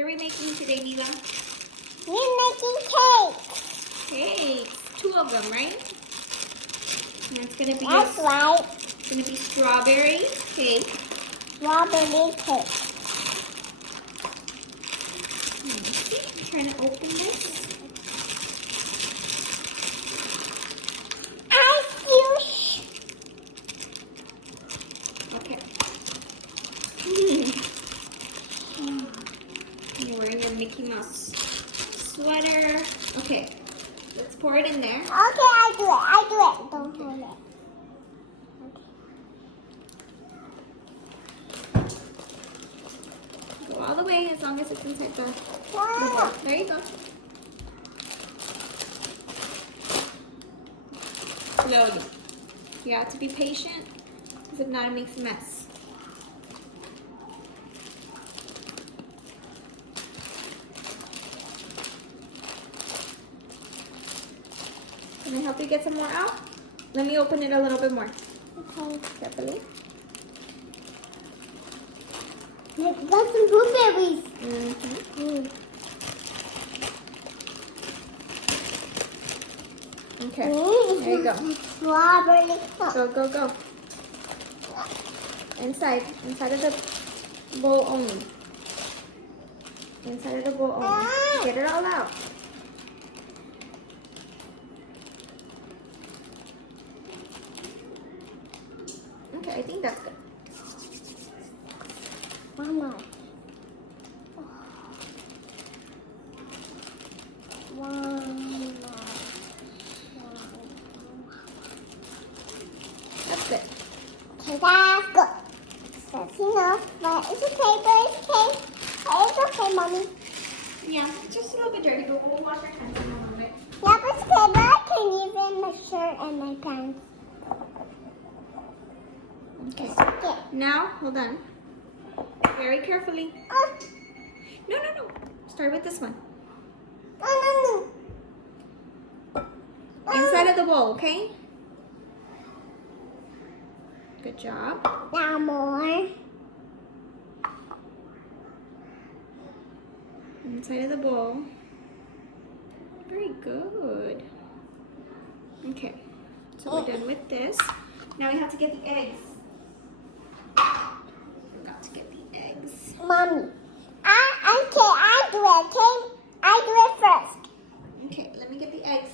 are we making today, Mila? We're making cakes. Cakes. 2 of them, right? And it's gonna be That's right. It's gonna be strawberry cake. Strawberry cake. I'm trying to open this. I feel. Okay. You're wearing your Mickey Mouse sweater. Okay. Let's pour it in there. Okay, I do it. Don't hold it. Go all the way as long as it's inside the Wow. bowl. There you go. Slowly. You have to be patient, because if not, it makes a mess. Can I help you get some more out? Let me open it a little bit more. Okay. Carefully. Look, got some blueberries. Okay, there you go. Strawberry. Go. Inside of the bowl only. Inside of the bowl only. Get it all out. Okay, I think that's good. Mama. That's good. Okay, that's good. That's enough, but it's okay, It's okay, Mommy. Yeah, it's just a little bit dirty, but we'll wash our hands in a little bit. Yeah, but it's okay, but I can use it in my shirt and my pants. Okay. Okay. Now, hold on. Very carefully. No. Start with this one. No. Inside of the bowl, okay? Good job. Now more. Inside of the bowl. Very good. Okay. So we're done with this. Now we have to get the eggs. Forgot to get the eggs. Mommy, I do it, okay? I do it first. Okay, let me get the eggs.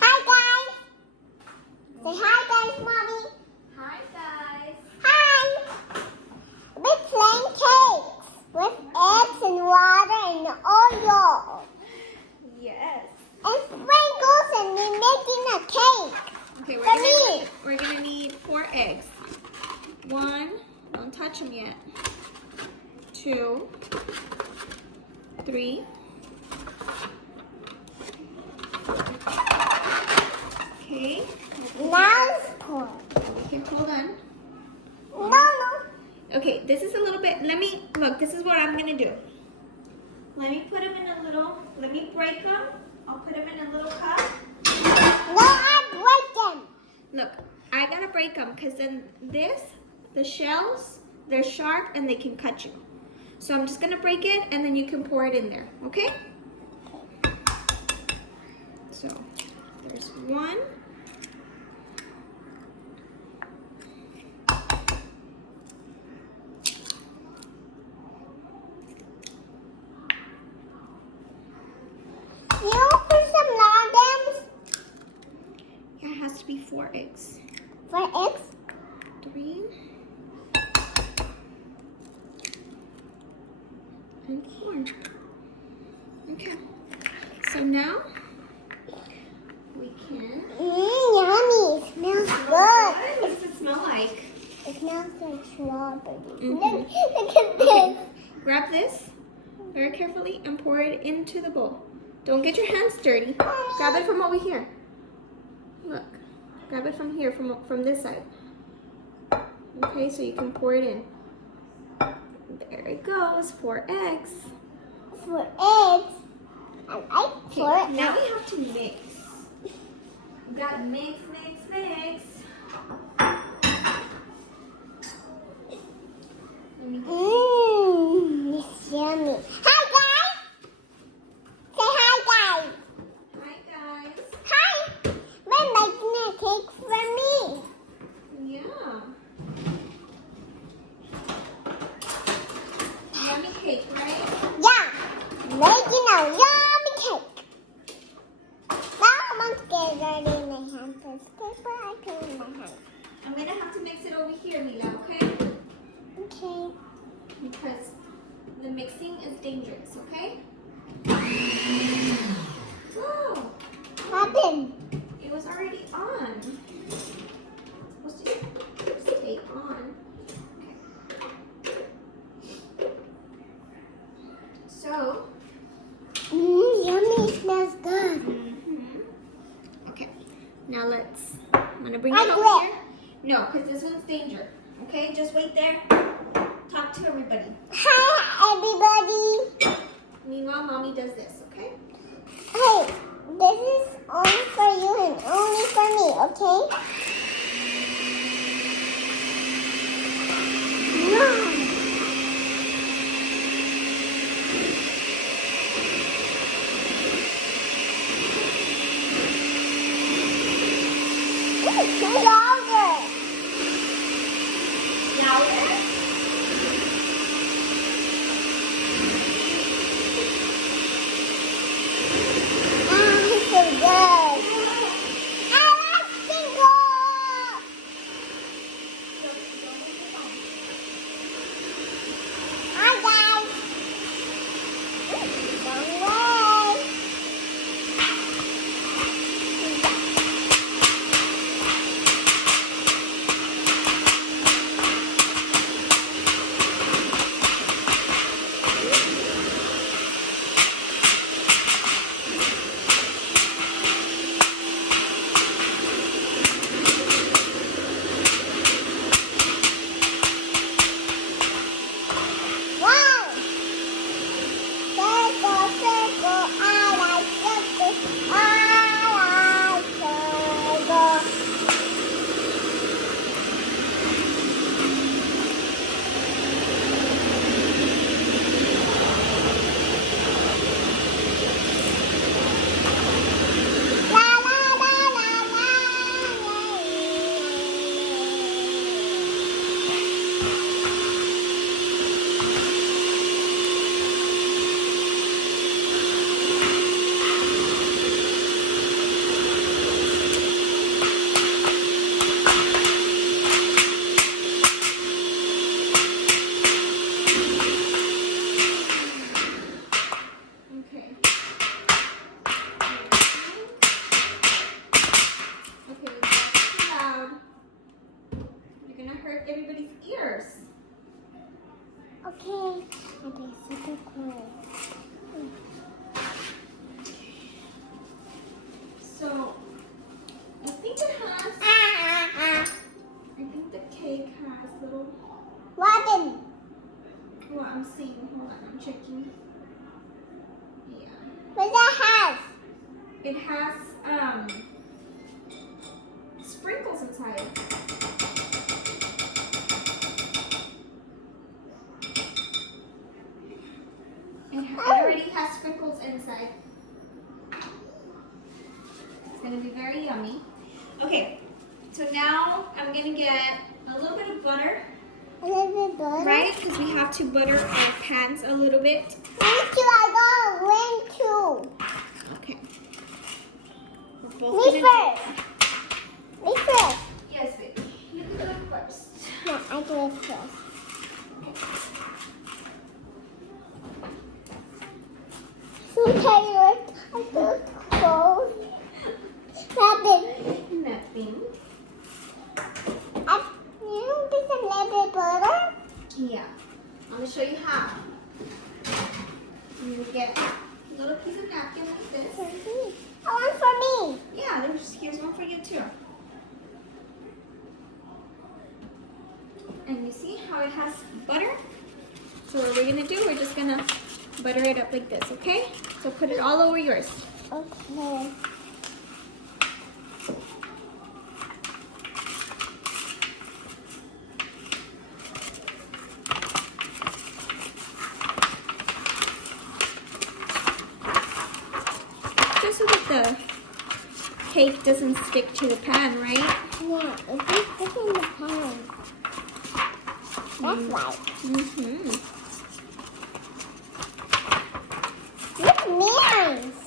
Hi, guys. Say hi, guys, Mommy. Hi, guys. Hi. We're playing cakes with eggs and water and oil. Yes. And sprinkles, and we're making a cake. Okay, For we're gonna need 4 eggs. 1, don't touch them yet. 2, 3. Okay. Now it's pour. Okay, hold on. No. Okay, this is a little bit, look, this is what I'm gonna do. Let me put them in a little, let me break them. I'll put them in a little cup. No, I break them. Look, I gotta break them because then the shells, they're sharp and they can cut you. So I'm just gonna break it and then you can pour it in there, okay? So, there's 1. You put some longs Yeah, it has to be 4 eggs. for eggs. 3. And 4. Okay. So now we can. Yummy. It smells good. What does it smell like? It smells like strawberry. Mhm. Look at this. Grab this very carefully and pour it into the bowl. Don't get your hands dirty. Grab it from over here. Look. Grab it from here, from this side. Okay, so you can pour it in. There it goes. 4 eggs. For eggs. I like Okay, for eggs. now we have to mix. We gotta mix. No, because this one's danger. Okay, just wait there. Talk to everybody. Hi, everybody. Meanwhile, mommy does this, okay? Hey, this is only for you and only for me, okay? No. Too louder. Louder? It's so good. I like single. Hi, guys. Wrong way. Wow. Circle, circle, I like circle. I like circle. La la la la la. Okay. Okay, that's too loud. You're gonna hurt everybody's ears. Okay, and be super cool. So, I think it has, I think the cake has little, Robin, well, I'm seeing, hold on, I'm checking. Yeah. what's that have? It has, sprinkles inside. It already has sprinkles inside. It's gonna be very yummy. Okay, so now I'm gonna get a little bit of butter, A little bit butter. right? Because we have to butter our pans a little bit. Me too, I got a ring too. Okay. We're both Me gonna first. Me first. Yes, baby. You can do it first. No, I do it first. So tired. I feel cold. Robin, Nothing. you know this a little bit butter? Yeah. I'm gonna show you how. You get a little piece of napkin like this. For me. I want for me. Yeah, here's one for you too. And you see how it has butter? So what we're gonna do, we're just gonna butter it up like this, okay? So put it all over yours. Okay. Just so that the cake doesn't stick to the pan, right? Yeah, it's in the pan. That's right. Mm-hmm. Look nice.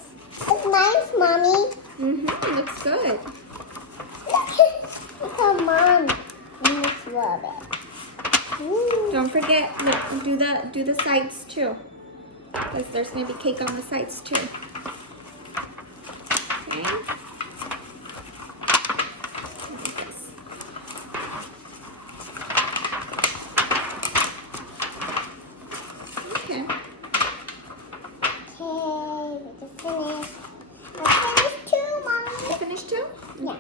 It's nice, Mommy. Mm-hmm. Looks good. Look how Mom just love it. Ooh. Don't forget, look, do the sides too. Because there's gonna be cake on the sides too. Okay. Like this. Okay. Okay, we just finished. I finished too, Mommy. You finished too? Yeah.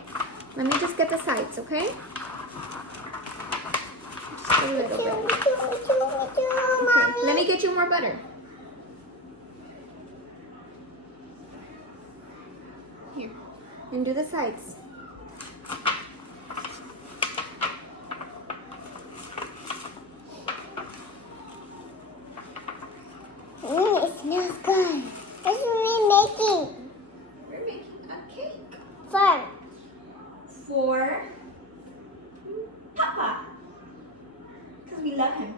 Let me just get the sides, okay? A little bit. Okay, let me get you more butter. Here. And do the sides. It smells good. What are we making? We're making a cake. For Papa. Because we love him.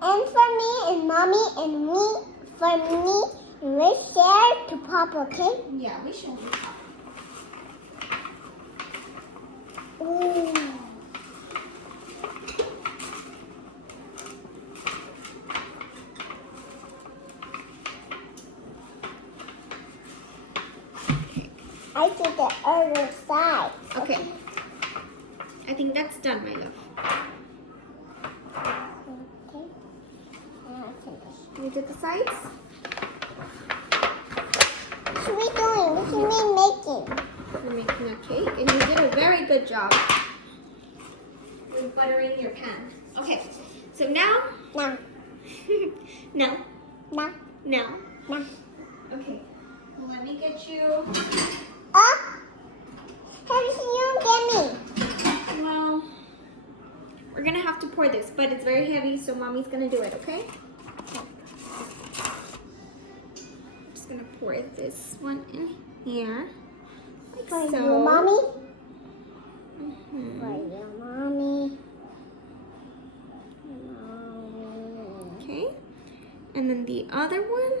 And for me and Mommy and me, for me, and we share to Papa, okay? Yeah, we should do Papa. Ooh. I did the other side. Okay. I think that's done, my love. Okay. Now I finish. We did the sides. What are we doing? What are we making? We're making a cake, and you did a very good job with buttering your pan. Okay, so now, Now. no, Now. no. Now. Okay, well, let me get you. Oh! How did you get me? Well, we're gonna have to pour this, but it's very heavy, so Mommy's gonna do it. Okay. Just gonna pour this one in here. Like For so. you, Mommy. Mhm. For you, Mommy. Mommy. Okay, and then the other one.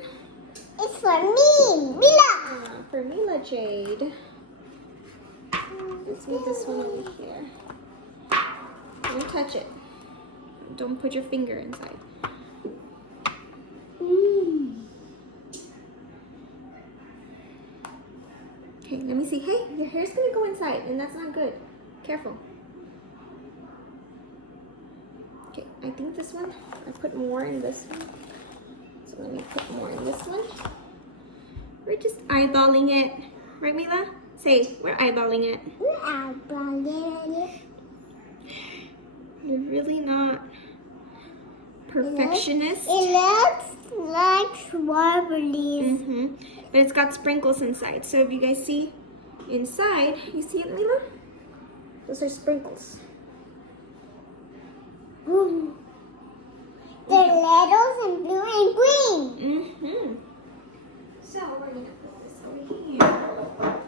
It's for me, Mila. For Mila Jade. Let's move this one over here. Don't touch it. Don't put your finger inside. Okay, let me see. Hey, your hair's gonna go inside, and that's not good. Careful. Okay, I think this one, I put more in this one. So let me put more in this one. We're just eyeballing it. Right, Mila? Say, we're eyeballing it. We're eyeballing it. You're really not perfectionist. It looks like strawberries. But it's got sprinkles inside. So if you guys see inside, you see it, Mila? Those are sprinkles. Ooh. They're letters in blue and green. So we're gonna put this over here.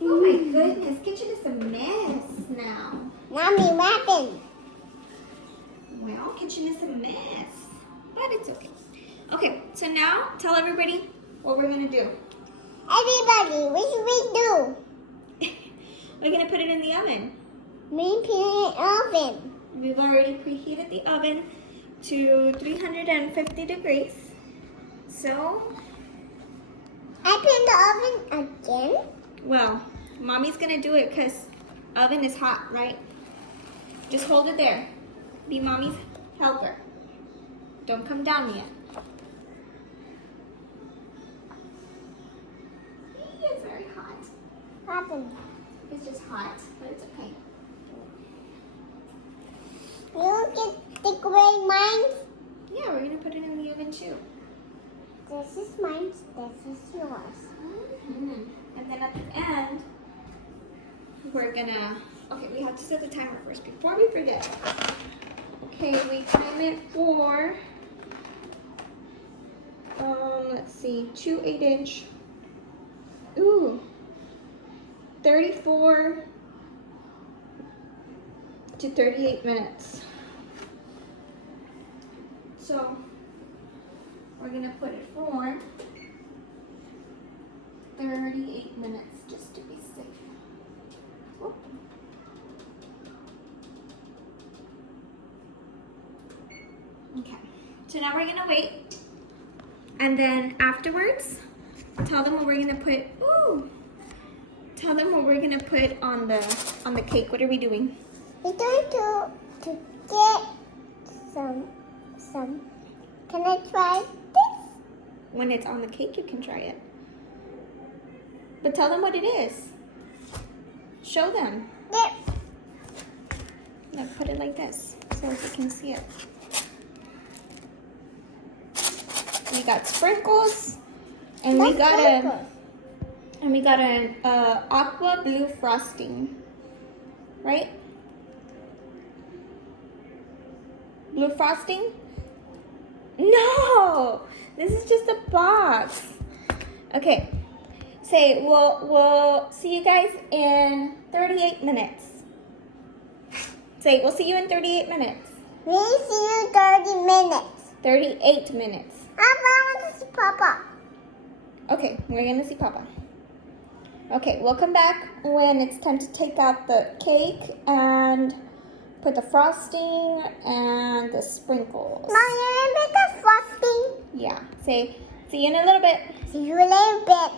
Oh my goodness, kitchen is a mess now. Mommy, what happened? Well, kitchen is a mess, but it's okay. Okay, so now tell everybody what we're gonna do. Everybody, what should we do? We're gonna put it in the oven. We put it in the oven. We've already preheated the oven to 350 degrees. So, I put in the oven again. well, Mommy's gonna do it because oven is hot, right? Just hold it there. Be Mommy's helper. Don't come down yet. It's very hot. What happened? It's just hot, but it's okay. You get the gray mine. Yeah, we're gonna put it in the oven too. This is mine. This is yours. And then at the end, we're gonna, okay, we have to set the timer first before we forget. Okay, we time it for, let's see, 2 8-inch. Ooh, 34 to 38 minutes. So, we're gonna put it for 38 minutes just to be safe. Whoop. Okay, so now we're gonna wait. And then afterwards, tell them what we're gonna put, tell them what we're gonna put on the cake. What are we doing? We're going to get some. Can I try this? When it's on the cake, you can try it. But tell them what it is. Show them. There. Look, put it like this. here so you can see it. We got sprinkles, and we got an aqua blue frosting, right? Blue frosting? No, this is just a box. Okay, say we'll see you guys in 38 minutes. Say we'll see you in 38 minutes. We'll see you in 30 minutes. 38 minutes. I want to see Papa. Okay, we're gonna see Papa. Okay, we'll come back when it's time to take out the cake and put the frosting and the sprinkles. Mom, you remember the frosting? Yeah, say, see you in a little bit. See you in a little bit.